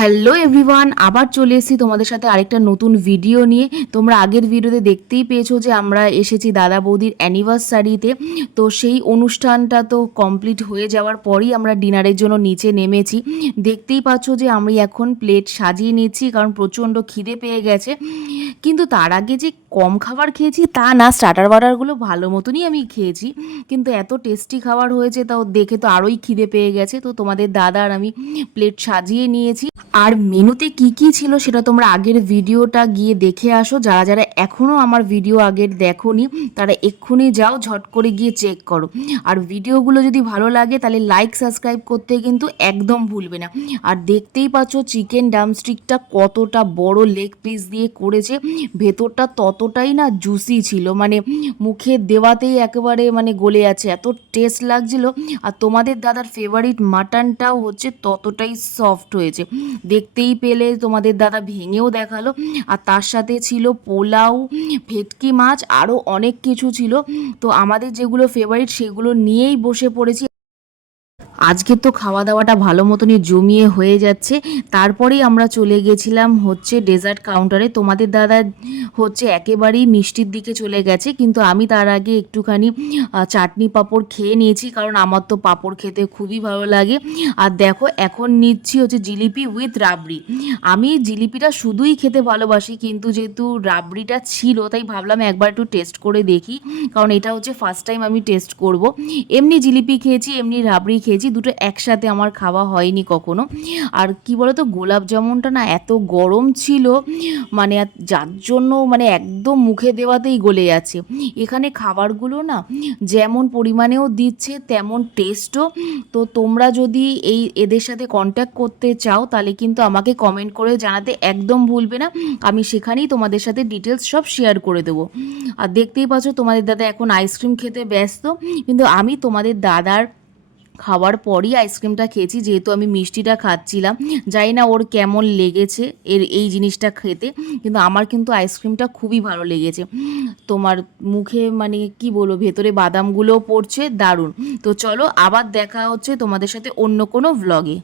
Hello everyone, আবার চলে এসেছি তোমাদের সাথে আরেকটা নতুন ভিডিও নিয়ে। তোমরা আগের ভিডিওতে দেখতেই পেয়েছো যে আমরা এসেছি দাদা বৌদির অ্যানিভার্সারিতে। তো সেই অনুষ্ঠানটা তো কমপ্লিট হয়ে যাওয়ার পরই আমরা ডিনারের জন্য নিচে নেমেছি। দেখতেই পাচ্ছো যে আমি এখন প্লেট সাজিয়ে নিচ্ছি, কারণ প্রচণ্ড খিদে পেয়ে গেছে। কিন্তু তার আগে যে কম খাবার খেয়েছি তা না, স্টার্টার বাটারগুলো ভালো মতনই আমি খেয়েছি, কিন্তু এত টেস্টি খাবার হয়েছে তাও দেখে তো আরোই খিদে পেয়ে গেছে। তো তোমাদের দাদা আর আমি প্লেট সাজিয়ে নিয়েছি। আর মেনুতে কি কি ছিল সেটা তোমরা আগের ভিডিওটা গিয়ে দেখে আসো। যারা যারা এখনও আমার ভিডিও আগের দেখোনি তারা এক্ষুনি যাও, ঝট করে গিয়ে চেক করো। আর ভিডিওগুলো যদি ভালো লাগে তাহলে লাইক সাবস্ক্রাইব করতে কিন্তু একদম ভুলবে না। আর দেখতেই পাচ্ছ চিকেন ড্রামস্টিকটা কতটা বড় লেগ পিস দিয়ে করেছে, ভেতরটা ততটাই না জুসি ছিল, মানে মুখে দেওয়াতেই একেবারে মানে গলে আছে, এত টেস্ট লাগছিল। আর তোমাদের দাদার ফেভারিট মাটনটাও হচ্ছে ততটাই সফট হয়েছে, দেখতেই পেলে তোমাদের দাদা ভেঙেও দেখালো। আর তার সাথে ছিল পোলাও, ভেটকি মাছ, আরও অনেক কিছু ছিল। তো আমাদের যেগুলো ফেভারিট সেগুলো নিয়েই বসে পড়েছি। আজকে তো খাওয়া দাওয়াটা ভালো মতনই জমিয়ে হয়ে যাচ্ছে। তারপরেই আমরা চলে গেছিলাম হচ্ছে ডেজার্ট কাউন্টারে। তোমাদের দাদা হচ্ছে একেবারেই মিষ্টির দিকে চলে গেছে, কিন্তু আমি তার আগে একটুখানি চাটনি পাঁপড় খেয়ে নিয়েছি, কারণ আমার তো পাঁপড় খেতে খুবই ভালো লাগে। আর দেখো এখন নিচ্ছি হচ্ছে জিলিপি উইথ রাবড়ি। আমি জিলিপিটা শুধুই খেতে ভালোবাসি, কিন্তু যেহেতু রাবড়িটা ছিল তাই ভাবলাম একবার একটু টেস্ট করে দেখি, কারণ এটা হচ্ছে ফার্স্ট টাইম আমি টেস্ট করব। এমনি জিলিপি খেয়েছি, এমনি রাবড়ি খেয়েছি, দুটো একসাথে আমার খাওয়া হয়নি কখনো। আর কি বলতো, গোলাপ জামুনটা না এত গরম ছিল, মানে যার জন্য মানে একদম মুখে দেওয়াতেই গলে যাচ্ছে। এখানে খাবারগুলো না যেমন পরিমাণেও দিচ্ছে তেমন টেস্টও। তো তোমরা যদি এদের সাথে কন্ট্যাক্ট করতে চাও তাহলে কিন্তু আমাকে কমেন্ট করে জানাতে একদম ভুলবে না, আমি সেখানেই তোমাদের সাথে ডিটেলস সব শেয়ার করে দেবো। আর দেখতেই পাচ্ছ তোমাদের দাদা এখন আইসক্রিম খেতে ব্যস্ত, কিন্তু আমি তোমাদের দাদার খাওয়ার পরই আইসক্রিমটা খেয়েছি, যেহেতু আমি মিষ্টিটা খাচ্ছিলাম। জানি না ওর কেমন লেগেছে এই জিনিসটা খেতে, কিন্তু আমার কিন্তু আইসক্রিমটা খুবই ভালো লেগেছে। তোমার মুখে মানে কি বলবো, ভেতরে বাদামগুলোও পড়ছে, দারুণ। তো চলো আবার দেখা হচ্ছে তোমাদের সাথে অন্য কোনো ভ্লগে।